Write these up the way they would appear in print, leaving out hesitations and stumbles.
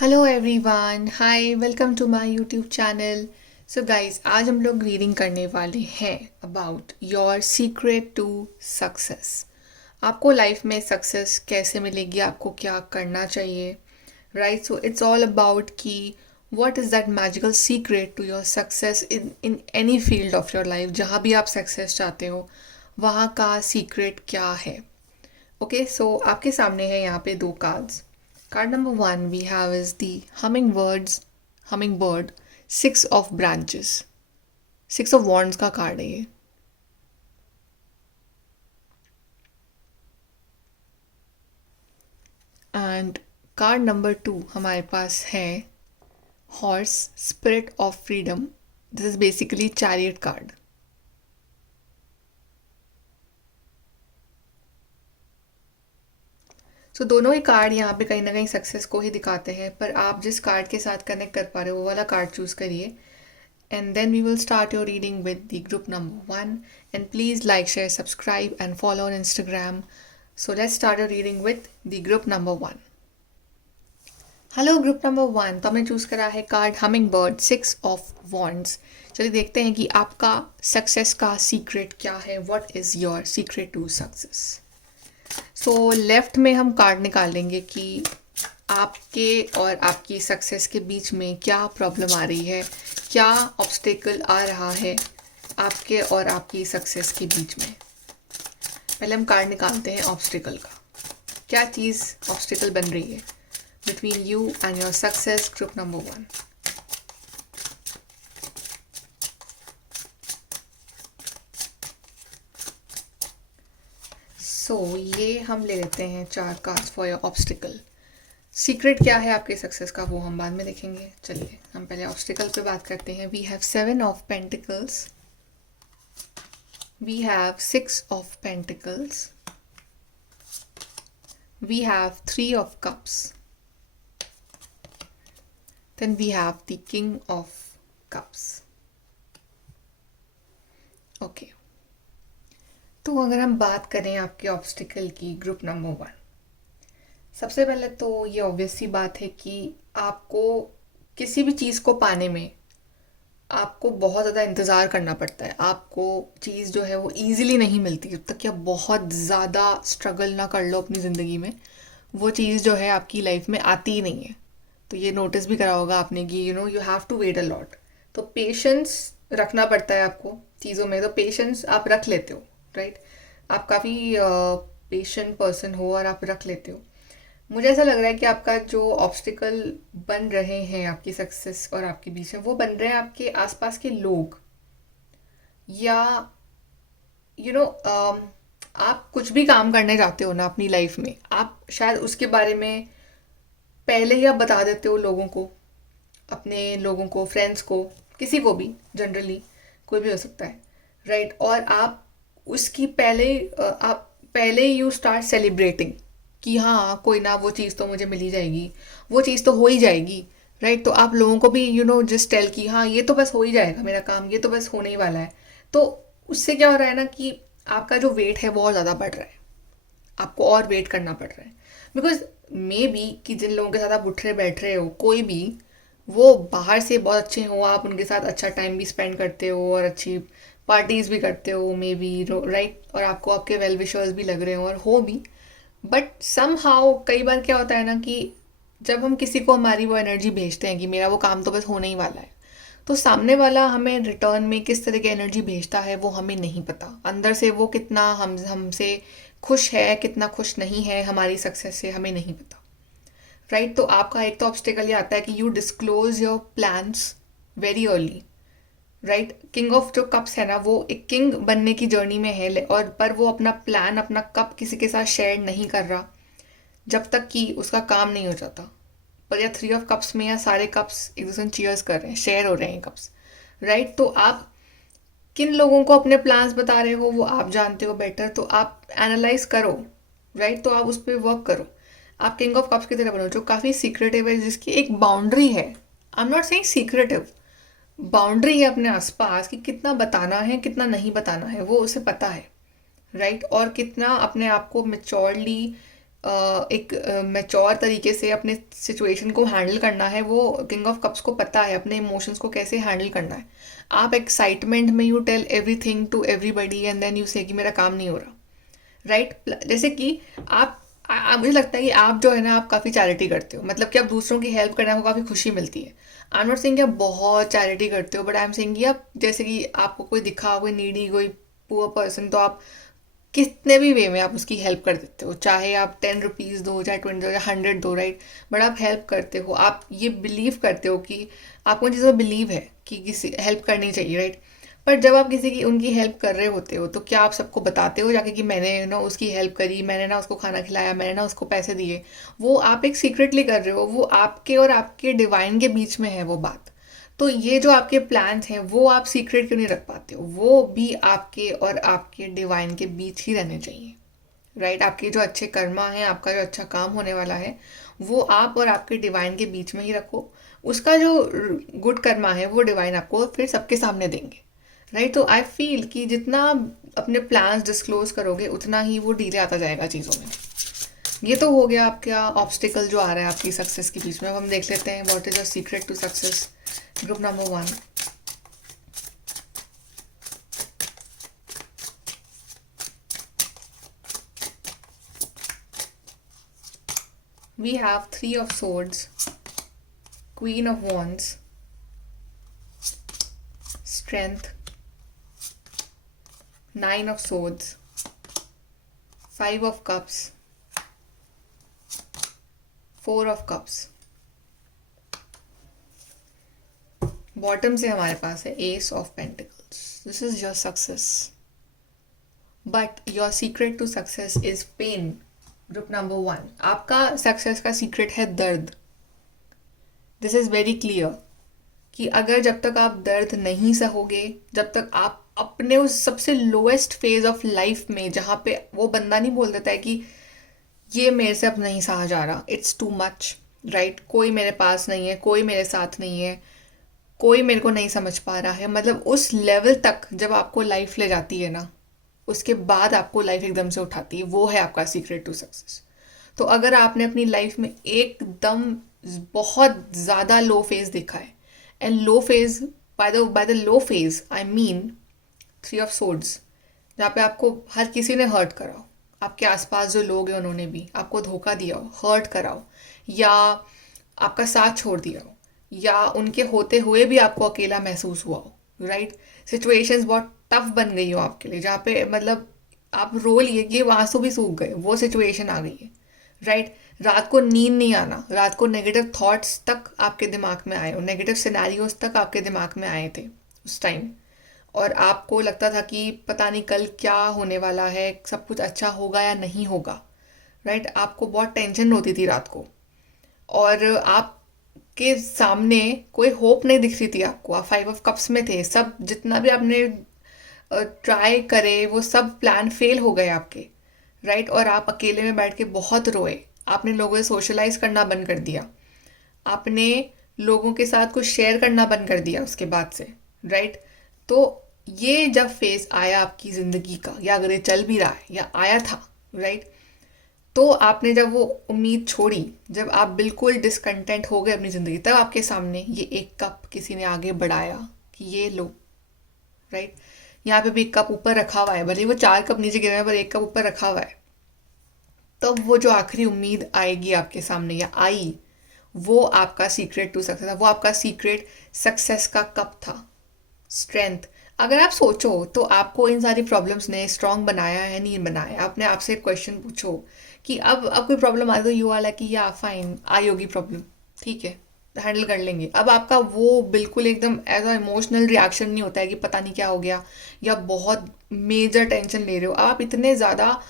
Hello everyone, hi, welcome to my YouTube channel. So guys, आज हम लोग reading करने वाले हैं about your secret to success. आपको लाइफ में सक्सेस कैसे मिलेगी, आपको क्या करना चाहिए, right? So it's all about कि what is that magical secret to your success in any field of your life. जहाँ भी आप सक्सेस चाहते हो वहाँ का सीक्रेट क्या है। ओके, सो आपके सामने है यहाँ पे दो cards. Card number one we have is the hummingbird, six of branches, six of wands का कार्ड है ये। एंड कार्ड नंबर टू हमारे पास है horse, spirit of freedom. This is basically chariot card. So दोनों ही कार्ड यहाँ पे कहीं ना कहीं सक्सेस को ही दिखाते हैं, पर आप जिस कार्ड के साथ कनेक्ट कर पा रहे हो वो वाला कार्ड चूज करिए। And then we will start your reading with the group number one. And please like, share, subscribe, and follow on Instagram. So let's start your reading with the group number one. Hello group number one, तो हमने choose करा है card humming bird, six of wands. चलिए देखते हैं कि आपका success का सीक्रेट क्या है। What is your secret to success. So left में हम कार्ड निकालेंगे कि आपके और आपकी सक्सेस के बीच में क्या प्रॉब्लम आ रही है, क्या ऑब्स्टेकल आ रहा है आपके और आपकी सक्सेस के बीच में। पहले हम कार्ड निकालते हैं ऑब्स्टेकल का। क्या चीज़ ऑब्स्टेकल बन रही है between you and your success, group number one. So ये हम ले लेते हैं चार cards for your obstacle. Secret क्या है आपके सक्सेस का वो हम बाद में देखेंगे। चलिए हम पहले ऑब्स्टिकल पे बात करते हैं। We have seven of pentacles, we have six of pentacles, we have three of cups, then we have the king of cups. Okay, तो अगर हम बात करें आपके ऑब्स्टिकल की, ग्रुप नंबर वन, सबसे पहले तो ये ऑब्वियस सी बात है कि आपको किसी भी चीज़ को पाने में आपको बहुत ज़्यादा इंतज़ार करना पड़ता है। आपको चीज़ जो है वो ईज़िली नहीं मिलती। जब तक कि आप बहुत ज़्यादा स्ट्रगल ना कर लो अपनी ज़िंदगी में, वो चीज़ जो है आपकी लाइफ में आती ही नहीं है। तो ये नोटिस भी करा होगा आपने कि you have to wait a lot. तो पेशेंस रखना पड़ता है आपको चीज़ों में। तो पेशेंस आप रख लेते हो, राइट? आप काफ़ी पेशेंट पर्सन हो और आप रख लेते हो। मुझे ऐसा लग रहा है कि आपका जो ऑब्स्टिकल बन रहे हैं आपकी सक्सेस और आपके बीच में, वो बन रहे हैं आपके आसपास के लोग, या यू you नो know, आप कुछ भी काम करने जाते हो ना अपनी लाइफ में, आप शायद उसके बारे में पहले ही आप बता देते हो लोगों को, अपने लोगों को, फ्रेंड्स को, किसी को भी, जनरली कोई भी हो सकता है, राइट? और आप उसकी आप पहले यू स्टार्ट सेलिब्रेटिंग कि हाँ कोई ना, वो चीज़ तो मुझे मिल ही जाएगी, वो चीज़ तो हो ही जाएगी, राइट? तो आप लोगों को भी जस्ट टेल कि हाँ ये तो बस हो ही जाएगा, मेरा काम ये तो बस होने ही वाला है। तो उससे क्या हो रहा है ना कि आपका जो वेट है वो और ज़्यादा बढ़ रहा है, आपको और वेट करना पड़ रहा है। बिकॉज मे बी कि जिन लोगों के साथ आप उठ रहे बैठ रहे हो, कोई भी, वो बाहर से बहुत अच्छे हो, आप उनके साथ अच्छा टाइम भी स्पेंड करते हो और अच्छी पार्टीज भी करते हो मे बी, राइट? और आपको आपके वेल विशर्स भी लग रहे हो और हो भी। बट सम हाउ कई बार क्या होता है ना कि जब हम किसी को हमारी वो एनर्जी भेजते हैं कि मेरा वो काम तो बस होने ही वाला है, तो सामने वाला हमें रिटर्न में किस तरह की एनर्जी भेजता है वो हमें नहीं पता। अंदर से वो कितना हमसे खुश है, कितना खुश नहीं है हमारी सक्सेस से, हमें नहीं पता, राइट? तो आपका एक तो ऑब्स्टेकल ये आता है कि you disclose your plans very early, right? King of जो कप्स है ना, वो एक किंग बनने की जर्नी में है, और पर वो अपना प्लान, अपना कप किसी के साथ शेयर नहीं कर रहा जब तक कि उसका काम नहीं हो जाता। पर या थ्री ऑफ कप्स में या सारे कप्स एक दूसरे चीयर्स कर रहे हैं, शेयर हो रहे हैं कप्स, राइट? तो आप किन लोगों को अपने प्लान्स बता रहे हो वो आप जानते हो बेटर। तो आप एनालाइज करो, राइट? तो आप उस पर वर्क करो। आप किंग ऑफ कप्स की तरह बनो जो काफ़ी सीक्रेटिव है, जिसकी एक बाउंड्री है। I am not saying secretive, boundary है अपने आसपास कि कितना बताना है, कितना नहीं बताना है, वो उसे पता है, राइट? और कितना अपने आप को मेच्योरली एक मैच्योर तरीके से अपने सिचुएशन को हैंडल करना है, वो किंग ऑफ कप्स को पता है अपने इमोशंस को कैसे हैंडल करना है। आप एक्साइटमेंट में you tell everything to everybody and then you say कि मेरा काम नहीं हो रहा, राइट। जैसे कि मुझे लगता है कि आप जो है ना, आप काफ़ी चैरिटी करते हो, मतलब कि आप दूसरों की हेल्प करने में काफ़ी खुशी मिलती है। आई एम नॉट सेइंग कि आप बहुत चैरिटी करते हो, बट आई एम सेइंग कि आप, जैसे कि आपको कोई दिखा, कोई नीडी, कोई पुअर पर्सन, तो आप कितने भी वे में आप उसकी हेल्प कर देते हो, चाहे आप 10 रुपीज़ दो, चाहे 20 दो, या 100 दो, राइट। बट आप हेल्प करते हो, आप ये बिलीव करते हो कि आपको इन चीज़ों में बिलीव है कि किसी हेल्प करनी चाहिए, राइट। पर जब आप किसी की उनकी हेल्प कर रहे होते हो, तो क्या आप सबको बताते हो जाके कि मैंने ना उसकी हेल्प करी, मैंने ना उसको खाना खिलाया, मैंने ना उसको पैसे दिए? वो आप एक सीक्रेटली कर रहे हो, वो आपके और आपके डिवाइन के बीच में है वो बात। तो ये जो आपके प्लान्स हैं वो आप सीक्रेट क्यों नहीं रख पाते हो? वो भी आपके और आपके डिवाइन के बीच ही रहने चाहिए, राइट। आपके जो अच्छे कर्मा हैं, आपका जो अच्छा काम होने वाला है, वो आप और आपके डिवाइन के बीच में ही रखो। उसका जो गुड कर्मा है वो डिवाइन आपको फिर सबके सामने देंगे, राइट। तो आई फील कि जितना अपने प्लान्स डिस्क्लोज करोगे, उतना ही वो डीले आता जाएगा चीज़ों में। ये तो हो गया आपका ऑब्स्टिकल जो आ रहा है आपकी सक्सेस के बीच में। अब हम देख लेते हैं what is your secret to success, group number 1। We have 3 of Swords, Queen of Wands, Strength, 9 of Swords, 5 of Cups, 4 of Cups। Bottom से हमारे पास है Ace of Pentacles। This is your success, but your secret to success is pain. Group number 1, आपका success का secret है दर्द। This is very clear कि अगर जब तक आप दर्द नहीं सहोगे, जब तक आप अपने उस सबसे लोएस्ट फेज ऑफ लाइफ में, जहाँ पे वो बंदा नहीं बोल देता है कि ये मेरे से अब नहीं सहा जा रहा, इट्स टू मच, राइट। कोई मेरे पास नहीं है, कोई मेरे साथ नहीं है, कोई मेरे को नहीं समझ पा रहा है, मतलब उस लेवल तक जब आपको लाइफ ले जाती है ना, उसके बाद आपको लाइफ एकदम से उठाती है, वो है आपका सीक्रेट टू सक्सेस। तो अगर आपने अपनी लाइफ में एकदम बहुत ज़्यादा लो फेज देखा है, and low phase, by the low phase I mean 3 of Swords, जहाँ पे आपको हर किसी ने हर्ट करा हो, आपके आसपास जो लोग हैं उन्होंने भी आपको धोखा दिया हो, हर्ट करा हो, या आपका साथ छोड़ दिया हो, या उनके होते हुए भी आपको अकेला महसूस हुआ हो, राइट। सिचुएशंस बहुत टफ बन गई हो आपके लिए, जहाँ पे मतलब आप रो लिए कि आंसू भी सूख गए, वो सिचुएशन आ गई है, राइट। रात को नींद नहीं आना, रात को नेगेटिव थॉट्स तक आपके दिमाग में आए हो, नेगेटिव सिनेरियोज तक आपके दिमाग में आए थे उस टाइम, और आपको लगता था कि पता नहीं कल क्या होने वाला है, सब कुछ अच्छा होगा या नहीं होगा, राइट। आपको बहुत टेंशन होती थी रात को, और आपके सामने कोई होप नहीं दिख रही थी आपको, आप 5 of Cups में थे, सब जितना भी आपने ट्राई करे वो सब प्लान फेल हो गए आपके, राइट। और आप अकेले में बैठ के बहुत रोए, आपने लोगों से सोशलाइज करना बंद कर दिया, आपने लोगों के साथ कुछ शेयर करना बंद कर दिया उसके बाद से, राइट। तो ये जब फेज आया आपकी ज़िंदगी का, या अगर ये चल भी रहा है या आया था, राइट, तो आपने जब वो उम्मीद छोड़ी, जब आप बिल्कुल डिसकंटेंट हो गए अपनी ज़िंदगी, तब आपके सामने ये एक कप किसी ने आगे बढ़ाया कि ये लो, राइट। यहाँ पे भी एक कप ऊपर रखा हुआ है, भले ही वो 4 कप नीचे गिरे हैं, पर एक कप ऊपर रखा हुआ है। तब वो जो आखिरी उम्मीद आएगी आपके सामने, या आई, वो आपका सीक्रेट टू सक्सेस था, वो आपका सीक्रेट सक्सेस का कप था, स्ट्रेंथ। अगर आप सोचो तो आपको इन सारी प्रॉब्लम्स ने स्ट्रांग बनाया है, नहीं बनाया? आपने आपसे एक क्वेश्चन पूछो कि अब कोई प्रॉब्लम आए तो यू वाला कि या फाइन आई होगी प्रॉब्लम, ठीक है, हैंडल कर लेंगे। अब आपका वो बिल्कुल एकदम एज अ इमोशनल रिएक्शन नहीं होता है कि पता नहीं क्या हो गया, या बहुत मेजर टेंशन ले रहे हो। आप इतने ज़्यादा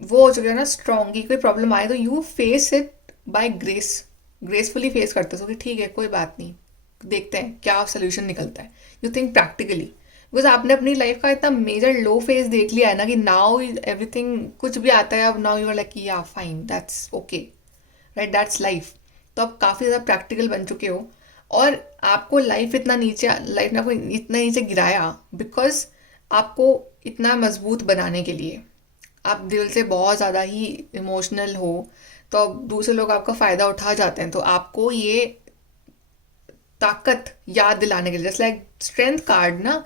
वो हो चुके हो ना स्ट्रांग, कि कोई प्रॉब्लम आए तो you face it by gracefully face करते हो कि ठीक है कोई बात नहीं, देखते हैं क्या सोल्यूशन निकलता है। यू थिंक प्रैक्टिकली, बिकॉज आपने अपनी लाइफ का इतना मेजर लो फेज देख लिया है ना, कि नाउ एवरीथिंग, कुछ भी आता है अब नाउ यू आर लाइक या fine that's okay, right, that's life. तो आप काफ़ी ज़्यादा प्रैक्टिकल बन चुके हो, और आपको लाइफ ने आपको इतना नीचे गिराया बिकॉज आपको इतना मजबूत बनाने के लिए, आप दिल से बहुत ज़्यादा ही इमोशनल हो तो अब दूसरे लोग आपका फ़ायदा उठा जाते हैं, तो आपको ये ताकत याद दिलाने के लिए, जैसे लाइक स्ट्रेंथ कार्ड ना,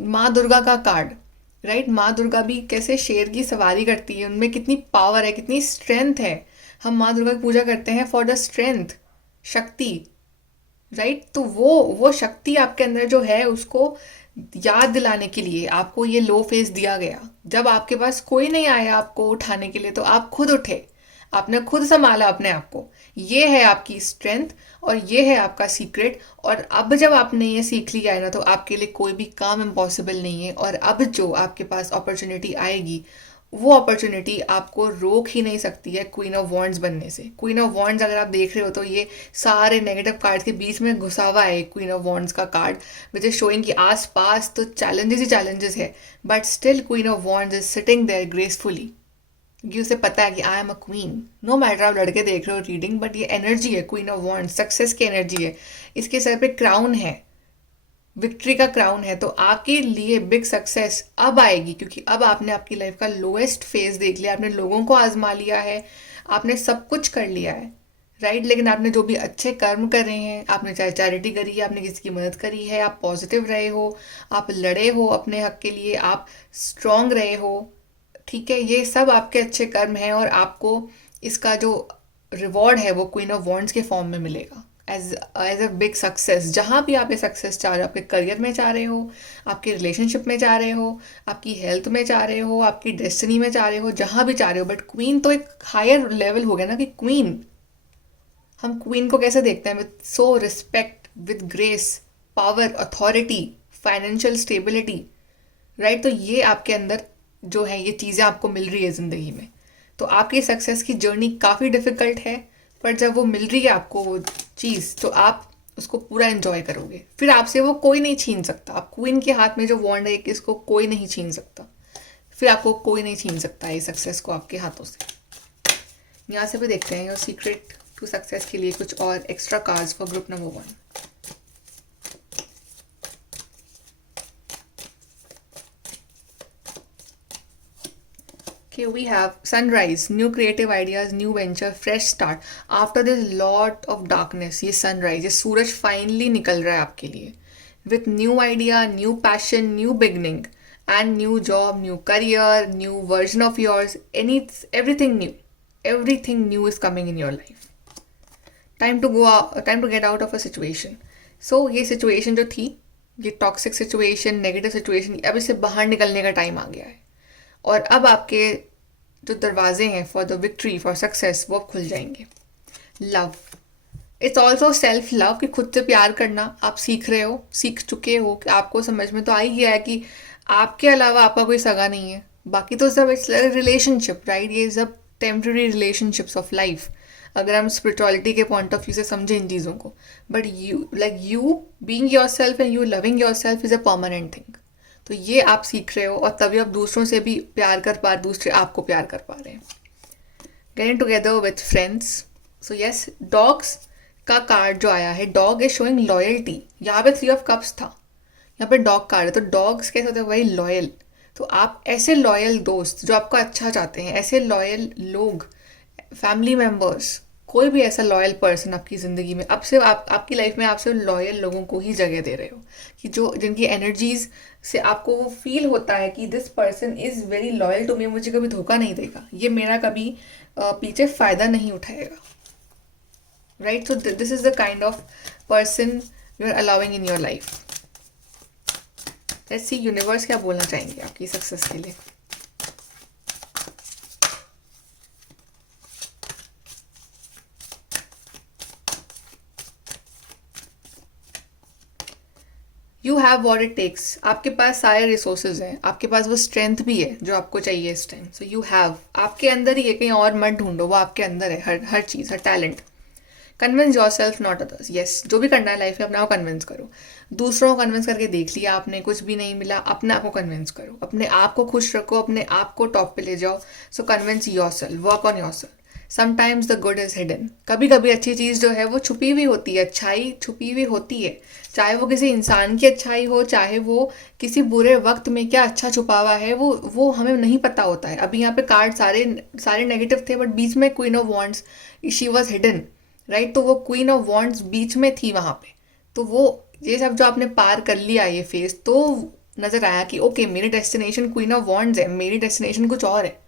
माँ दुर्गा का कार्ड, राइट। माँ दुर्गा भी कैसे शेर की सवारी करती है, उनमें कितनी पावर है, कितनी स्ट्रेंथ है। हम माँ दुर्गा की पूजा करते हैं फॉर द स्ट्रेंथ, शक्ति, राइट। तो वो शक्ति आपके अंदर जो है उसको याद दिलाने के लिए आपको ये लो फेस दिया गया। जब आपके पास कोई नहीं आया आपको उठाने के लिए तो आप खुद उठे, आपने खुद संभाला अपने आप को। ये है आपकी स्ट्रेंथ और ये है आपका सीक्रेट। और अब जब आपने ये सीख लिया है ना, तो आपके लिए कोई भी काम इम्पॉसिबल नहीं है। और अब जो आपके पास अपॉर्चुनिटी आएगी, वो अपॉर्चुनिटी आपको रोक ही नहीं सकती है क्वीन ऑफ वॉन्ड्स बनने से। क्वीन ऑफ वॉन्ड्स अगर आप देख रहे हो तो ये सारे नेगेटिव कार्ड्स के बीच में घुसा हुआ है क्वीन ऑफ वॉन्ड्स का कार्ड, विच इज शोइंग कि आस पास तो चैलेंजेस ही चैलेंजेस है, but still queen of wands is sitting there gracefully. क्योंकि उसे पता है कि I am a queen. No matter आप लड़के देख रहे हो रीडिंग, बट ये एनर्जी है क्वीन ऑफ वॉन्ड्स, सक्सेस की एनर्जी है। इसके सर पे क्राउन है, विक्ट्री का क्राउन है। तो आपके लिए बिग सक्सेस अब आएगी, क्योंकि अब आपने आपकी लाइफ का लोएस्ट फेज देख लिया, आपने लोगों को आजमा लिया है, आपने सब कुछ कर लिया है, राइट। लेकिन आपने जो भी अच्छे कर्म कर रहे हैं, आपने चाहे चैरिटी करी है, आपने किसी की मदद करी है, आप पॉजिटिव रहे हो, आप लड़े हो अपने हक के लिए, आप स्ट्रांग रहे हो, ठीक है, ये सब आपके अच्छे कर्म हैं। और आपको इसका जो रिवॉर्ड है वो क्वीन ऑफ वॉन्ड्स के फॉर्म में मिलेगा एज अ बिग सक्सेस। जहाँ भी आप ये सक्सेस चाह रहे हो, आपके करियर में चाह रहे हो, आपके रिलेशनशिप में चाह रहे हो, आपकी हेल्थ में चाह रहे हो, आपकी डेस्टिनी में चाह रहे हो, जहाँ भी चाह रहे हो। बट क्वीन तो एक हायर लेवल हो गया ना, कि क्वीन, हम क्वीन को कैसे देखते हैं, with so respect, with grace, power, authority, financial stability, right. तो ये आपके अंदर जो है ये चीज़ें आपको मिल रही है ज़िंदगी में। तो आपकी सक्सेस की जर्नी काफ़ी डिफ़िकल्ट है, पर जब वो मिल रही है आपको वो चीज़, तो आप उसको पूरा एंजॉय करोगे। फिर आपसे वो कोई नहीं छीन सकता। आप क्वीन के हाथ में जो वॉन्ड है, इसको कोई नहीं छीन सकता। फिर आपको कोई नहीं छीन सकता ये सक्सेस को आपके हाथों से। यहाँ से भी देखते हैं योर सीक्रेट टू सक्सेस के लिए कुछ और extra cards for group number 1। Okay, we have sunrise, new creative ideas, new venture, fresh start. After this lot of darkness, ये sunrise, ये सूरज finally निकल रहा है आपके लिए. With new idea, new passion, new beginning, and new job, new career, new version of yours. Everything new. Everything new is coming in your life. Time to go out, time to get out of a situation. So ये situation जो थी, ये toxic situation, negative situation, अब इससे बाहर निकलने का time आ गया है। और अब आपके जो दरवाजे हैं for the victory, for success, वो अब खुल जाएंगे। Love, it's also self love, कि खुद से प्यार करना आप सीख रहे हो, सीख चुके हो, कि आपको समझ में तो आ ही गया है कि आपके अलावा आपका कोई सगा नहीं है। बाकी तो सब इट्स रिलेशनशिप, राइट। ये सब टेम्प्रेरी रिलेशनशिप्स ऑफ लाइफ, अगर हम स्पिरिचुअलिटी के पॉइंट ऑफ व्यू से समझें इन चीज़ों को। But you being your self and you loving your self is a permanent thing. तो ये आप सीख रहे हो, और तभी आप दूसरों से भी प्यार कर पा, दूसरे आपको प्यार कर पा रहे हैं। Getting together with friends. So yes, dogs का कार्ड जो आया है, डॉग इज शोइंग लॉयल्टी। यहाँ पे 3 ऑफ कप्स था, यहाँ पे डॉग कार्ड है। तो डॉग्स कैसे होते हैं, वही लॉयल। तो आप ऐसे लॉयल दोस्त जो आपका अच्छा चाहते हैं, ऐसे लॉयल लोग, फैमिली मेम्बर्स, कोई भी ऐसा लॉयल पर्सन आपकी ज़िंदगी में, अब सिर्फ आपकी लाइफ में आप सिर्फ लॉयल लोगों को ही जगह दे रहे हो, कि जो जिनकी एनर्जीज से आपको वो फील होता है कि this person is very loyal to me, मुझे कभी धोखा नहीं देगा, ये मेरा कभी पीछे फ़ायदा नहीं उठाएगा, right. So this is the kind of person you are allowing in your life. Let's see universe क्या बोलना चाहेंगे आपकी सक्सेस के लिए। You have what it takes, आपके पास सारे रिसोर्सेज हैं, आपके पास वो स्ट्रेंथ भी है जो आपको चाहिए इस टाइम। सो यू हैव, आपके अंदर ही है, कहीं और मत ढूंढो, वो आपके अंदर है, हर चीज़, हर talent. Convince yourself not others. Yes, जो भी करना है लाइफ में अपने आप को कन्विंस करो। दूसरों को कन्विंस करके देख लिया आपने, कुछ भी नहीं मिला, अपने आप को कन्विंस करो, अपने आप को खुश रखो, अपने आप को टॉप पे ले जाओ। So convince yourself, work on yourself. Sometimes the good is hidden. कभी कभी अच्छी चीज़ जो है वो छुपी हुई होती है, अच्छाई छुपी हुई होती है। चाहे वो किसी इंसान की अच्छाई हो, चाहे वो किसी बुरे वक्त में क्या अच्छा छुपा हुआ है, वो हमें नहीं पता होता है। अभी यहाँ पे कार्ड सारे सारे नेगेटिव थे, बट बीच में queen of wands, she was hidden, right. तो वो क्वीन ऑफ वॉन्ड्स बीच में थी वहाँ पे। तो वो ये सब जो आपने पार कर लिया ये फेज, तो नज़र आया कि ओके मेरी डेस्टिनेशन क्वीन ऑफ वॉन्ड्स है, मेरी डेस्टिनेशन कुछ और है,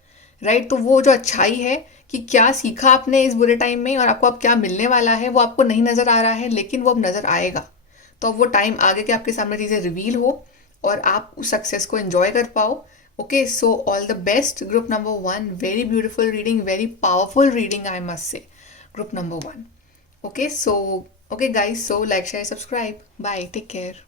राइट। तो वो जो अच्छाई है कि क्या सीखा आपने इस बुरे टाइम में और आपको अब क्या मिलने वाला है, वो आपको नहीं नज़र आ रहा है, लेकिन वो अब नज़र आएगा। तो अब वो टाइम आगे के आपके सामने चीज़ें रिवील हो और आप उस सक्सेस को एंजॉय कर पाओ। Okay, so all the best group number 1। Very beautiful reading, very powerful reading, I must say, group number 1। Okay, so okay guys, so like share subscribe, bye, take care.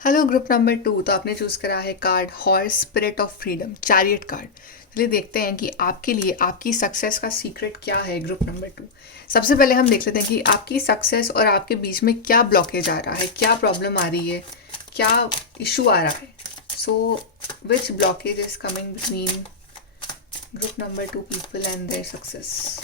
Hello group number 2। तो आपने choose करा है card horse, spirit of freedom, chariot card. चलिए देखते हैं कि आपके लिए आपकी सक्सेस का सीक्रेट क्या है ग्रुप नंबर 2। सबसे पहले हम देख लेते हैं कि आपकी सक्सेस और आपके बीच में क्या ब्लॉकेज आ रहा है, क्या प्रॉब्लम आ रही है, क्या इशू आ रहा है। So which blockage is coming between group number 2 people and their success.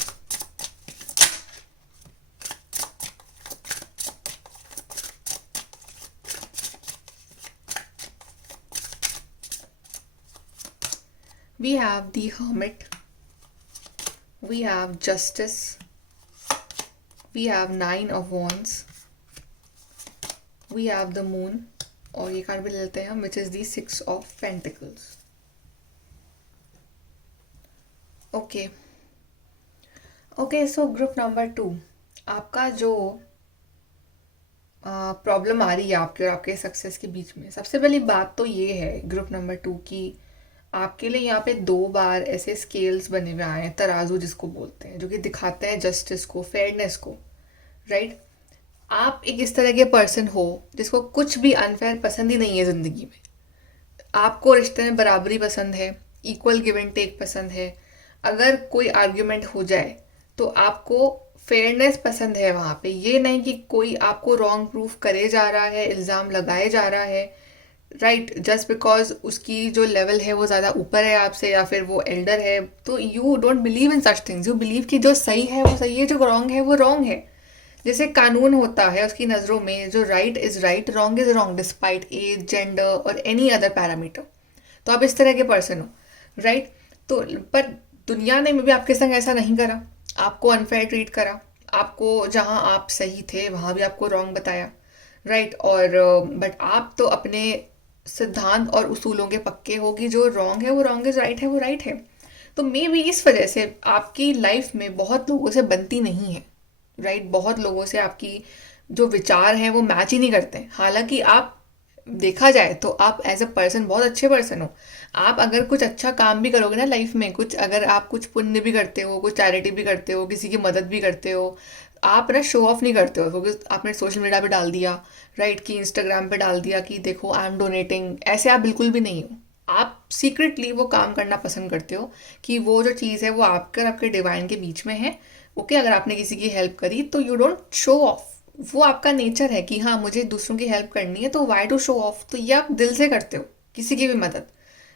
We have the Hermit, we have Justice, we have Nine of Wands, we have the Moon, और ये कार्ड भी ले लेते हैं हम, which is the Six of Pentacles. Okay, so group number 2, आपका जो problem आ रही है आपके और आपके सक्सेस के बीच में, सबसे पहली बात तो ये है ग्रुप नंबर 2 की आपके लिए यहाँ पे 2 बार ऐसे स्केल्स बने हुए आए हैं, तराजू जिसको बोलते हैं, जो कि दिखाते हैं जस्टिस को, फेयरनेस को, राइट। आप एक इस तरह के पर्सन हो जिसको कुछ भी अनफेयर पसंद ही नहीं है ज़िंदगी में। आपको रिश्ते में बराबरी पसंद है, इक्वल गिव एंड टेक पसंद है। अगर कोई आर्ग्यूमेंट हो जाए तो आपको फेयरनेस पसंद है वहाँ पे। ये नहीं कि कोई आपको रॉन्ग प्रूफ करे जा रहा है, इल्ज़ाम लगाए जा रहा है, राइट, जस्ट बिकॉज उसकी जो लेवल है वो ज़्यादा ऊपर है आपसे या फिर वो एल्डर है। तो you don't believe in such things, you believe कि जो सही है वो सही है, जो रॉन्ग है वो रॉन्ग है। जैसे कानून होता है उसकी नज़रों में, जो right is right, wrong is wrong, despite age, gender और एनी अदर पैरामीटर। तो आप इस तरह के पर्सन हो, राइट। तो पर दुनिया ने में भी आपके संग ऐसा नहीं करा, आपको अनफेयर ट्रीट करा, आपको जहाँ आप सही थे वहाँ भी आपको रॉन्ग बताया, राइट। और बट आप तो अपने सिद्धांत और उसूलों के पक्के हो कि जो रॉन्ग है वो रॉन्ग इज राइट है, वो राइट है। तो मे भी इस वजह से आपकी लाइफ में बहुत लोगों से बनती नहीं है, राइट। बहुत लोगों से आपकी जो विचार हैं वो मैच ही नहीं करते। हालांकि आप देखा जाए तो आप एज अ पर्सन बहुत अच्छे पर्सन हो। आप अगर कुछ अच्छा काम भी करोगे ना लाइफ में, कुछ अगर आप कुछ पुण्य भी करते हो, कुछ चैरिटी भी करते हो, किसी की मदद भी करते हो, आप ना शो ऑफ नहीं करते हो क्योंकि आपने सोशल मीडिया पे डाल दिया, राइट, कि इंस्टाग्राम पे डाल दिया कि देखो आई एम डोनेटिंग, ऐसे आप बिल्कुल भी नहीं हो। आप सीक्रेटली वो काम करना पसंद करते हो कि वो जो चीज़ है वो आपके और आपके डिवाइन के बीच में है। ओके, अगर आपने किसी की हेल्प करी तो यू डोंट शो ऑफ, वो आपका नेचर है कि हाँ मुझे दूसरों की हेल्प करनी है, तो वाई टू शो ऑफ। तो ये आप दिल से करते हो किसी की भी मदद,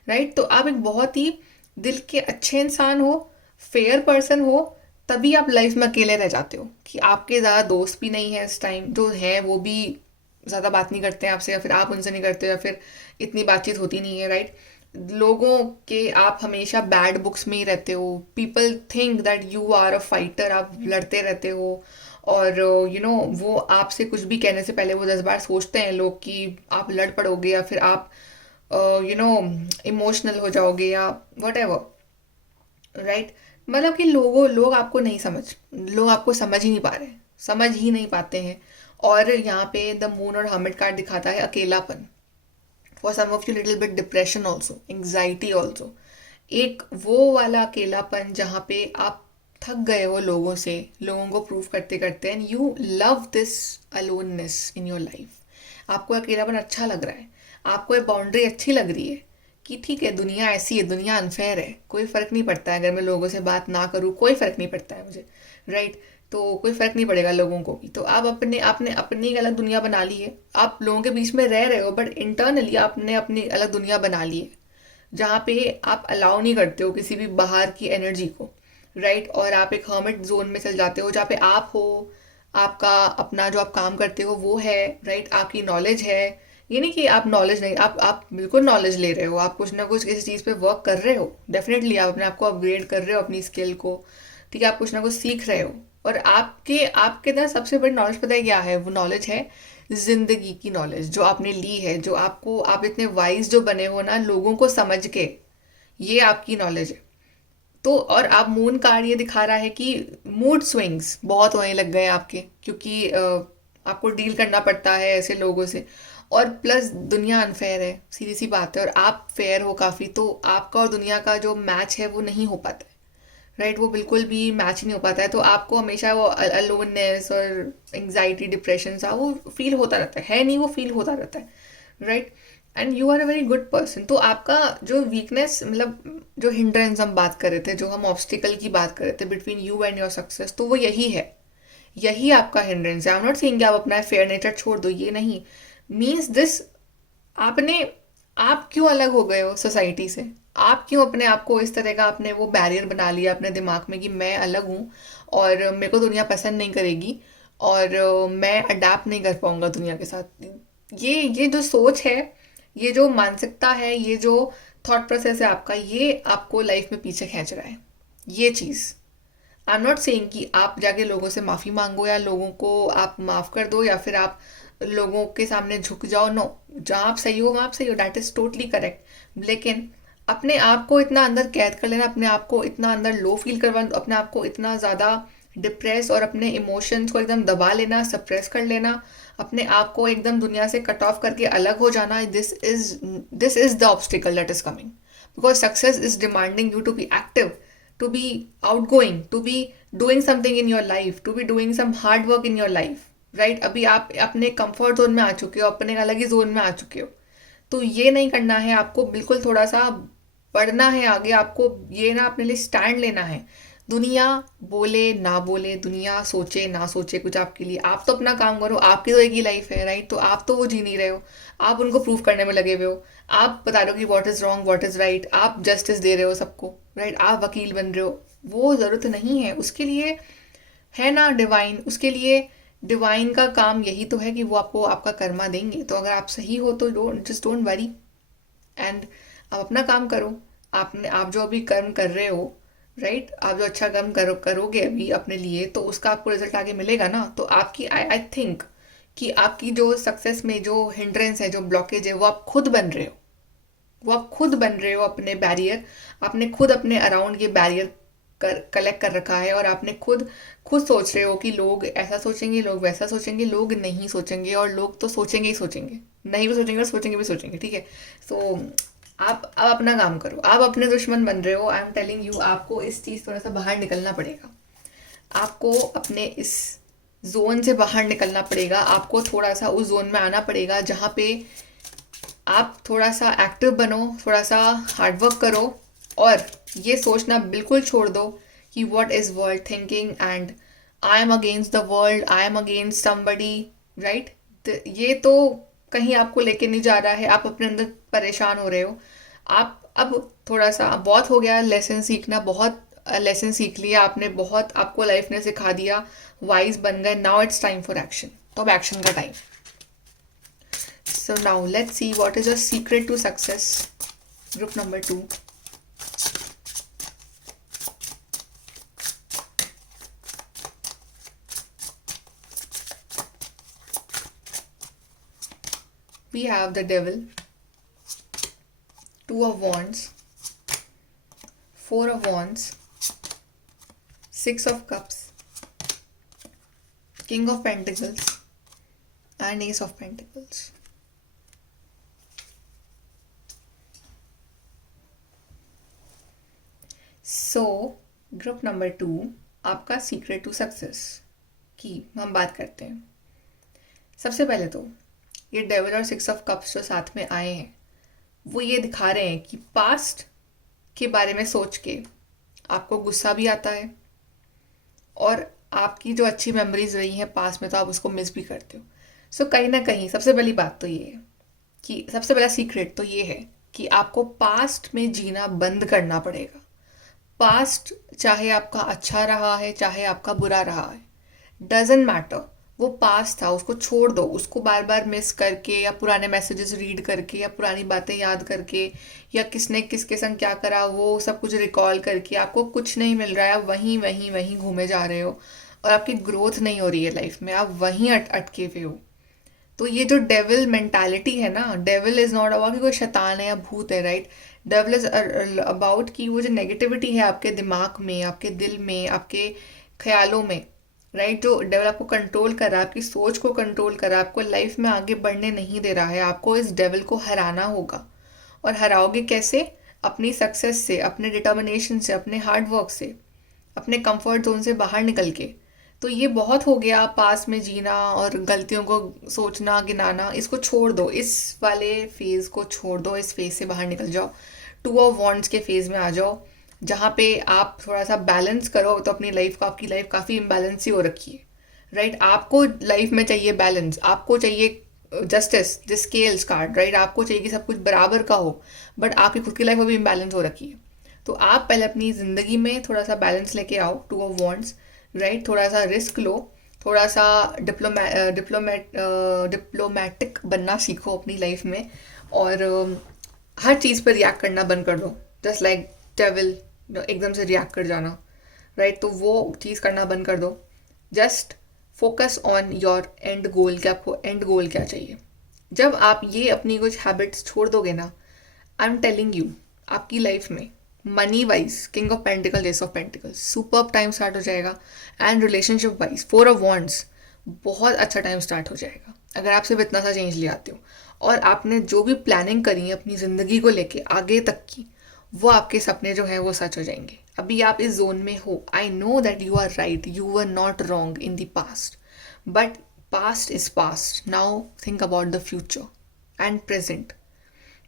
राइट। तो आप एक बहुत ही दिल के अच्छे इंसान हो, फेयर पर्सन हो, तभी आप लाइफ में अकेले रह जाते हो कि आपके ज़्यादा दोस्त भी नहीं है इस टाइम, जो हैं वो भी ज़्यादा बात नहीं करते हैं आपसे, या फिर आप उनसे नहीं करते हो, या फिर इतनी बातचीत होती नहीं है, राइट। लोगों के आप हमेशा बैड बुक्स में ही रहते हो। People think that you are a fighter, आप लड़ते रहते हो। और वो आपसे कुछ भी कहने से पहले वो 10 बार सोचते हैं लोग कि आप लड़ पड़ोगे या फिर आप इमोशनल हो जाओगे या वट एवर, राइट। मतलब कि लोग आपको नहीं लोग आपको समझ ही नहीं पा रहे, समझ ही नहीं पाते हैं। और यहाँ पे द मून और हर्मिट कार्ड दिखाता है अकेलापन। For some of you little bit depression also, anxiety also. एक वो वाला अकेलापन जहाँ पे आप थक गए हो लोगों से, लोगों को प्रूव करते करते, and you love this aloneness in your life. आपको अकेलापन अच्छा लग रहा है, आपको ये बाउंड्री अच्छी लग रही है कि ठीक है दुनिया ऐसी है, दुनिया अनफेयर है, कोई फ़र्क नहीं पड़ता है अगर मैं लोगों से बात ना करूँ, कोई फ़र्क नहीं पड़ता है मुझे, राइट। तो कोई फ़र्क नहीं पड़ेगा लोगों को भी। तो आप अपने आपने अपनी एक अलग दुनिया बना ली है। आप लोगों के बीच में रह रहे हो बट इंटरनली आपने अपनी अलग दुनिया बना ली है, जहाँ पे आप अलाउ नहीं करते हो किसी भी बाहर की एनर्जी को। राइट, और आप एक हर्मिट जोन में चल जाते हो जहाँ पे आप हो, आपका अपना जो आप काम करते हो वो है, राइट, आपकी नॉलेज है। ये नहीं कि आप नॉलेज नहीं, आप बिल्कुल नॉलेज ले रहे हो, आप कुछ ना कुछ किसी चीज़ पे वर्क कर रहे हो, डेफिनेटली आप अपने आप को अपग्रेड कर रहे हो अपनी स्किल को, ठीक है, आप कुछ ना कुछ सीख रहे हो। और आपके आपके अंदर सबसे बड़ी नॉलेज पता है क्या है? वो नॉलेज है जिंदगी की नॉलेज जो आपने ली है, जो आपको, आप इतने वाइज जो बने हो ना लोगों को समझ के, ये आपकी नॉलेज है। तो और आप मून कार्ड ये दिखा रहा है कि मूड स्विंग्स बहुत होने लग गए हैं आपके, क्योंकि आपको डील करना पड़ता है ऐसे लोगों से, और प्लस दुनिया अनफेयर है, सीधी सी बात है, और आप फेयर हो काफ़ी, तो आपका और दुनिया का जो मैच है वो नहीं हो पाता है, राइट, वो बिल्कुल भी मैच नहीं हो पाता है। तो आपको हमेशा वो अलोननेस और एंग्जाइटी डिप्रेशन सा वो फील होता रहता है नहीं, वो फील होता रहता है, right. And you are a very good person. तो आपका जो वीकनेस, मतलब जो हिंड्रेंस हम बात कर रहे थे, जो हम ऑब्स्टिकल की बात कर रहे थे between you and your success, तो वो यही है, यही आपका हिंड्रेंस है। आई एम नॉट सेइंग कि आप अपना फेयर नेचर छोड़ दो, ये नहीं मीन्स दिस। आपने, आप क्यों अलग हो गए हो सोसाइटी से? आप क्यों अपने आप को इस तरह का आपने वो बैरियर बना लिया अपने दिमाग में कि मैं अलग हूँ और मेरे को दुनिया पसंद नहीं करेगी, और मैं अडाप्ट नहीं कर पाऊंगा दुनिया के साथ। ये जो सोच है, ये जो मानसिकता है, ये जो थॉट प्रोसेस है आपका, ये आपको लाइफ में पीछे खींच रहा है, ये चीज़। आई एम नॉट सेइंग कि आप जाके लोगों से माफ़ी मांगो या लोगों को आप माफ़ कर दो या फिर आप लोगों के सामने झुक जाओ, नो। जहाँ आप सही हो वहाँ आप सही हो, डैट इज़ टोटली करेक्ट। लेकिन अपने आप को इतना अंदर कैद कर लेना, अपने आप को इतना अंदर लो फील करवा, अपने आप को इतना ज़्यादा डिप्रेस और अपने इमोशंस को एकदम दबा लेना, सप्रेस कर लेना, अपने आप को एकदम दुनिया से कट ऑफ करके अलग हो जाना, this is the obstacle that is coming. Because success is demanding you to be active, to be outgoing, to be doing something in your life, to be doing some hard work in your life, right? अभी आप अपने comfort zone में आ चुके हो, अपने अलग ही zone में आ चुके हो, तो ये नहीं करना है आपको, बिल्कुल थोड़ा सा बढ़ना है आगे आपको, ये ना अपने लिए स्टैंड लेना है। दुनिया बोले ना बोले, दुनिया सोचे ना सोचे कुछ आपके लिए, आप तो अपना काम करो, आपकी तो एक ही लाइफ है, राइट? तो आप तो वो जी नहीं रहे हो, आप उनको प्रूव करने में लगे हुए हो, आप बता रहे हो कि what is wrong what is right, आप जस्टिस दे रहे हो सबको, राइट, आप वकील बन रहे हो। वो ज़रूरत नहीं है उसके लिए, है ना डिवाइन, उसके लिए डिवाइन का काम यही तो है कि वो आपको आपका कर्मा देंगे। तो अगर आप सही हो तो डोंट वरी, एंड आप अपना काम करो। आप जो अभी कर्म कर रहे हो, राइट, आप जो अच्छा कर्म करोगे अभी अपने लिए, तो उसका आपको रिजल्ट आगे मिलेगा ना। तो आपकी आई थिंक कि आपकी जो सक्सेस में जो हिंड्रेंस है, जो ब्लॉकेज है, वो आप खुद बन रहे हो, वो आप खुद बन रहे हो अपने बैरियर। आपने खुद अपने अराउंड ये बैरियर कलेक्ट कर रखा है, और आपने खुद खुद सोच रहे हो कि लोग ऐसा सोचेंगे, लोग वैसा सोचेंगे, लोग नहीं सोचेंगे, और लोग तो सोचेंगे ही सोचेंगे, नहीं भी सोचेंगे और सोचेंगे भी सोचेंगे, ठीक है। सो आप अपना काम करो, आप अपने दुश्मन बन रहे हो। आई एम टेलिंग यू, आपको इस चीज़ थोड़ा सा बाहर निकलना पड़ेगा, आपको अपने इस जोन से बाहर निकलना पड़ेगा, आपको थोड़ा सा उस जोन में आना पड़ेगा जहाँ पे आप थोड़ा सा एक्टिव बनो, थोड़ा सा हार्डवर्क करो, और ये सोचना बिल्कुल छोड़ दो कि what is world thinking and I am against the world, I am against somebody, right. ये तो कहीं आपको लेके नहीं जा रहा है, आप अपने अंदर परेशान हो रहे हो। आप अब थोड़ा सा, बहुत हो गया लेसन सीखना, बहुत लेसन सीख लिया आपने, बहुत आपको लाइफ ने सिखा दिया, वाइज बन गए, now it's time for action. तो अब एक्शन का time. So now let's see what is your secret to success. Group number 2. We have the Devil, 2 of Wands, 4 of Wands, 6 of Cups, King of Pentacles, and Ace of Pentacles. So group number 2, आपका secret to success की हम बात करते हैं। सबसे पहले तो ये डेविल और 6 ऑफ कप्स जो साथ में आए हैं, वो ये दिखा रहे हैं कि पास्ट के बारे में सोच के आपको गुस्सा भी आता है, और आपकी जो अच्छी मेमोरीज रही हैं पास्ट में तो आप उसको मिस भी करते हो। सो कहीं ना कहीं सबसे पहली बात तो ये है कि सबसे पहला सीक्रेट तो ये है कि आपको पास्ट में जीना बंद करना पड़ेगा। पास्ट चाहे आपका अच्छा रहा है चाहे आपका बुरा रहा है, डजेंट मैटर। वो पास्ट था, उसको छोड़ दो। उसको बार बार मिस करके या पुराने मैसेजेस रीड करके या पुरानी बातें याद करके या किसने किसके संग क्या करा वो सब कुछ रिकॉल करके आपको कुछ नहीं मिल रहा है। आप वहीं वहीं वहीं घूमे जा रहे हो और आपकी ग्रोथ नहीं हो रही है लाइफ में, आप वहीं अटके हुए हो। तो ये जो डेविल मेंटालिटी है ना, डेविल इज नॉट अबाउट कि कोई शैतान है या भूत है, राइट। डेविल इज अबाउट कि वो जो नेगेटिविटी है आपके दिमाग में, आपके दिल में, आपके ख्यालों में, राइट, जो डेविल आपको कंट्रोल कर रहा है, आपकी सोच को कंट्रोल कर रहा है, आपको लाइफ में आगे बढ़ने नहीं दे रहा है। आपको इस डेविल को हराना होगा। और हराओगे कैसे? अपनी सक्सेस से, अपने डिटर्मिनेशन से, अपने हार्ड वर्क से, अपने कंफर्ट जोन से बाहर निकल के। तो ये बहुत हो गया पास में जीना और गलतियों को सोचना गिनाना। इसको छोड़ दो, इस वाले फेज को छोड़ दो, इस फेज से बाहर निकल जाओ। टू ऑफ वॉन्ड्स के फेज में आ जाओ, जहाँ पे आप थोड़ा सा बैलेंस करो। तो अपनी लाइफ को, आपकी लाइफ काफ़ी इम्बैलेंस ही हो रखी है, राइट। आपको लाइफ में चाहिए बैलेंस, आपको चाहिए justice, the scales card, right. आपको चाहिए कि सब कुछ बराबर का हो, बट आपकी खुद की लाइफ अभी इम्बैलेंस हो रखी है। तो आप पहले अपनी ज़िंदगी में थोड़ा सा बैलेंस लेके आओ, टू ऑफ वॉन्ड्स, राइट। थोड़ा सा रिस्क लो, थोड़ा सा डिप्लोमेटिक बनना सीखो अपनी लाइफ में। और हर चीज़ पर रिएक्ट करना बंद कर दो, जस्ट लाइक डेविल, एकदम से रिएक्ट कर जाना, राइट। तो वो चीज़ करना बंद कर दो। Just focus on your end goal, कि आपको एंड गोल क्या चाहिए। जब आप ये अपनी कुछ हैबिट्स छोड़ दोगे ना, आई एम टेलिंग यू, आपकी लाइफ में money wise king of pentacle, S of pentacle, super time start हो जाएगा। And relationship wise four of wands, बहुत अच्छा टाइम स्टार्ट हो जाएगा अगर आप सिर्फ इतना सा चेंज ले आते हो। और आपने जो भी प्लानिंग करी है अपनी ज़िंदगी को लेके आगे तक की, वो आपके सपने जो हैं वो सच हो जाएंगे। अभी आप इस जोन में हो, I know that you are right, you are not wrong in the past, but past is past. Now think about the future and present.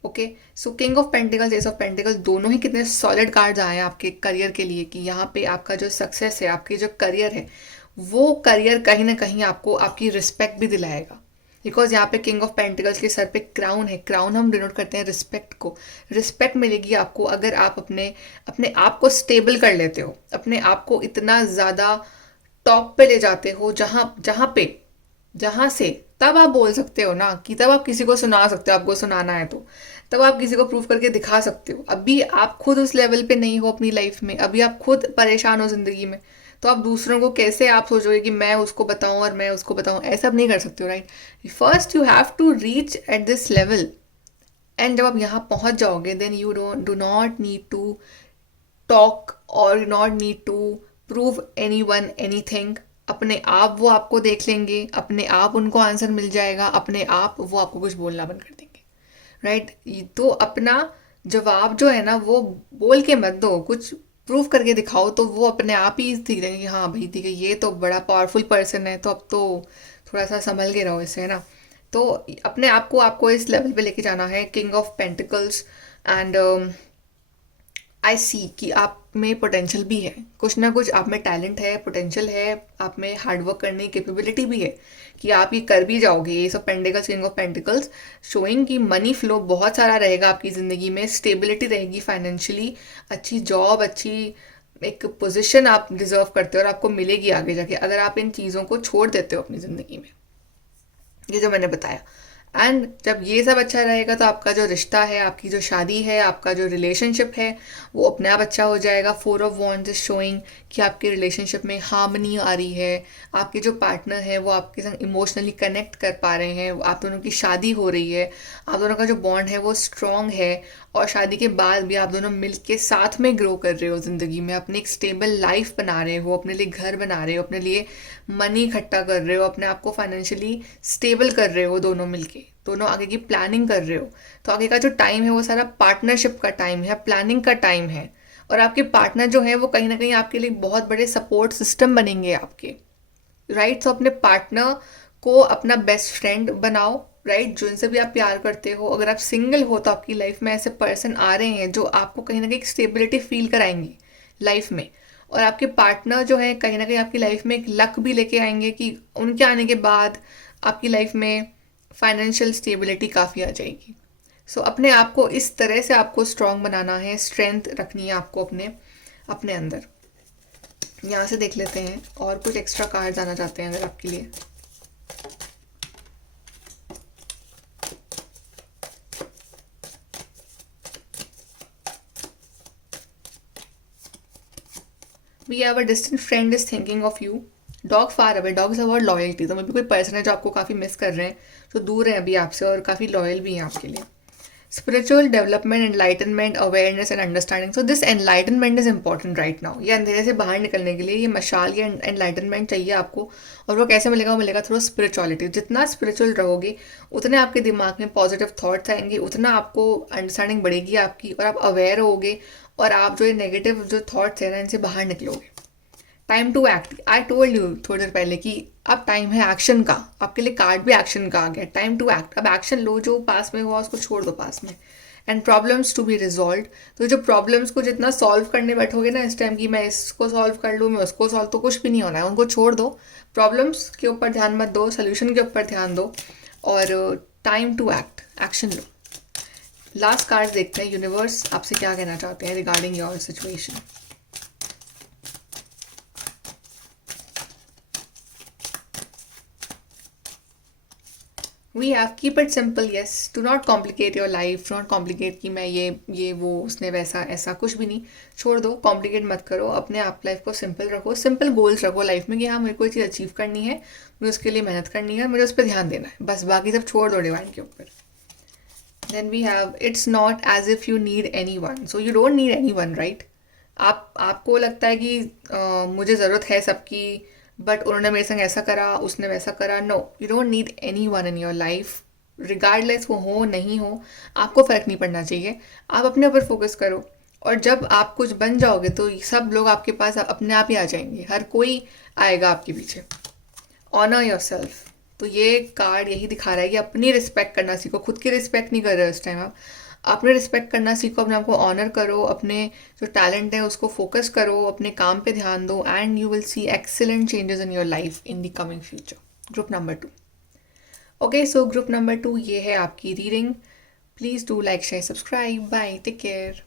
Okay, so king of pentacles, ace of pentacles, दोनों ही कितने solid cards आए हैं आपके career के लिए, कि यहाँ पे आपका जो सक्सेस है, आपकी जो करियर है, वो करियर कहीं ना कहीं आपको आपकी रिस्पेक्ट भी दिलाएगा। बिकॉज यहाँ पे किंग ऑफ पेंटिकल्स के सर पे क्राउन है। क्राउन हम डिनोट करते हैं रिस्पेक्ट को। रिस्पेक्ट मिलेगी आपको अगर आप अपने अपने आप को स्टेबल कर लेते हो, अपने आप को इतना ज़्यादा टॉप पे ले जाते हो, जहाँ से तब आप बोल सकते हो ना, कि तब आप किसी को सुना सकते हो, आपको सुनाना है तो तब आप किसी को प्रूव करके दिखा सकते हो। अभी आप खुद उस लेवल पे नहीं हो अपनी लाइफ में, अभी आप खुद परेशान हो जिंदगी में, तो आप दूसरों को कैसे आप सोचोगे कि मैं उसको बताऊं और मैं उसको बताऊं? ऐसा आप नहीं कर सकते हो, right. First you have to reach at this level, and जब आप यहाँ पहुंच जाओगे, then you do not need to talk or not need to prove anyone anything. अपने आप वो आपको देख लेंगे, अपने आप उनको आंसर मिल जाएगा, अपने आप वो आपको कुछ बोलना बंद कर देंगे, राइट। तो अपना जवाब जो है ना वो बोल के मत दो, कुछ प्रूव करके दिखाओ, तो वो अपने आप ही सीख लेंगे कि हाँ भाई ठीक है, ये तो बड़ा पावरफुल पर्सन है, तो अब तो थोड़ा सा संभल के रहो इससे, है ना। तो अपने आप को आपको इस लेवल पे लेके जाना है, king of pentacles. And I see कि आप में पोटेंशियल भी है, कुछ ना कुछ आप में टैलेंट है, पोटेंशियल है, आप में हार्डवर्क करने की कैपेबिलिटी भी है, कि आप ये कर भी जाओगे। ये सब pentacles, king of pentacles showing कि मनी फ्लो बहुत सारा रहेगा आपकी ज़िंदगी में, स्टेबिलिटी रहेगी फाइनेंशियली, अच्छी जॉब, अच्छी एक पोजीशन आप डिजर्व करते हो और आपको मिलेगी आगे जाके, अगर आप इन चीज़ों को छोड़ देते हो अपनी ज़िंदगी में, ये जो मैंने बताया। एंड जब ये सब अच्छा रहेगा तो आपका जो रिश्ता है, आपकी जो शादी है, आपका जो रिलेशनशिप है, वो अपने आप अच्छा हो जाएगा। Four of wands is showing कि आपके रिलेशनशिप में हार्मनी आ रही है, आपके जो पार्टनर है वो आपके संग इमोशनली कनेक्ट कर पा रहे हैं, आप दोनों की शादी हो रही है, आप दोनों का जो बॉन्ड है वो स्ट्रॉन्ग है, और शादी के बाद भी आप दोनों मिल के साथ में ग्रो कर रहे हो ज़िंदगी में, अपनी एक स्टेबल लाइफ बना रहे हो, अपने लिए घर बना रहे हो, अपने लिए मनी इकट्ठा कर रहे हो, अपने आप को फाइनेंशियली स्टेबल कर रहे हो, दोनों मिलके दोनों आगे की प्लानिंग कर रहे हो। तो आगे का जो टाइम है वो सारा पार्टनरशिप का टाइम है, प्लानिंग का टाइम है। और आपके पार्टनर जो है वो कहीं ना कहीं आपके लिए बहुत बड़े सपोर्ट सिस्टम बनेंगे आपके, राइट। तो अपने पार्टनर को अपना बेस्ट फ्रेंड बनाओ, राइट, जिनसे भी आप प्यार करते हो। अगर आप सिंगल हो तो आपकी लाइफ में ऐसे पर्सन आ रहे हैं जो आपको कहीं ना कहीं स्टेबिलिटी फील कराएंगे लाइफ में, और आपके पार्टनर जो है कहीं ना कहीं आपकी लाइफ में एक लक भी लेके आएंगे, कि उनके आने के बाद आपकी लाइफ में फाइनेंशियल स्टेबिलिटी काफ़ी आ जाएगी। सो अपने आप को इस तरह से आपको स्ट्रॉन्ग बनाना है, स्ट्रेंथ रखनी है आपको अपने अंदर। यहाँ से देख लेते हैं और कुछ एक्स्ट्रा कार्ड्स आना चाहते हैं अगर आपके लिए। We have a distant friend is thinking of you. Dog far away. Dog is about loyalty. तो मे भी कोई पर्सन है जो आपको काफ़ी मिस कर रहे हैं, जो दूर है अभी आपसे और काफ़ी लॉयल भी हैं आपके लिए। Spiritual development, enlightenment, awareness and understanding. So this enlightenment is important right now. ये अंधेरे से बाहर निकलने के लिए ये मशाल, ये एनलाइटनमेंट चाहिए आपको। और वो कैसे मिलेगा? वो मिलेगा थ्रू स्पिरिचुअलिटी। जितना स्पिरिचुअल रहोगे उतने आपके दिमाग में पॉजिटिव थॉट्स आएंगे, उतना आपको अंडरस्टैंडिंग बढ़ेगी आपकी, और आप अवेयर होगे, और आप जो ये नेगेटिव जो थॉट्स है ना, इनसे बाहर निकलोगे। Time to act. I told you थोड़ी देर पहले कि अब टाइम है एक्शन का। आपके लिए कार्ड भी एक्शन का आ गया। Time to act. अब एक्शन लो, जो पास में हुआ उसको छोड़ दो पास में। And problems to be resolve. तो जो प्रॉब्लम्स को जितना सॉल्व करने बैठोगे ना इस टाइम, की मैं इसको सॉल्व कर लूँ, मैं उसको सॉल्व, तो कुछ भी नहीं होना है। उनको छोड़ दो। प्रॉब्लम्स के ऊपर ध्यान मत दो, सोल्यूशन के ऊपर ध्यान दो, और टाइम टू एक्ट, एक्शन लो। लास्ट कार्ड देखते हैं, यूनिवर्स आपसे क्या कहना चाहते हैं regarding your situation. We have keep it simple. Yes, do not complicate your life. Do not complicate कि मैं ये वो उसने वैसा, ऐसा कुछ भी नहीं। छोड़ दो, कॉम्प्लिकेट मत करो। अपने आप लाइफ को सिंपल रखो। सिंपल गोल्स रखो लाइफ में कि हाँ मेरे को ये चीज़ अचीव करनी है, मुझे उसके लिए मेहनत करनी है, मुझे उस पर ध्यान देना है, बस। बाकी सब छोड़ दो डिवाइन के ऊपर। Then we have it's not as if you need anyone. So you don't need anyone, right. आपको लगता है कि मुझे ज़रूरत है सबकी, बट उन्होंने मेरे संग ऐसा करा, उसने वैसा करा। No, you don't need anyone in your life. Regardless वो हो नहीं हो, आपको फ़र्क नहीं पड़ना चाहिए। आप अपने ऊपर फोकस करो, और जब आप कुछ बन जाओगे तो सब लोग आपके पास अपने आप ही आ जाएंगे। हर कोई आएगा आपके पीछे। Honour yourself. तो ये कार्ड यही दिखा रहा है कि अपनी रिस्पेक्ट करना सीखो। खुद की रिस्पेक्ट नहीं कर रहे हो इस टाइम आप। अपने रिस्पेक्ट करना सीखो, अपने आप को ऑनर करो, अपने जो टैलेंट है उसको फोकस करो, अपने काम पे ध्यान दो, and you will see excellent changes in your life in the coming future. Group number 2। Okay, so group number 2 ये है आपकी reading. Please do like, share, subscribe. Bye, take care.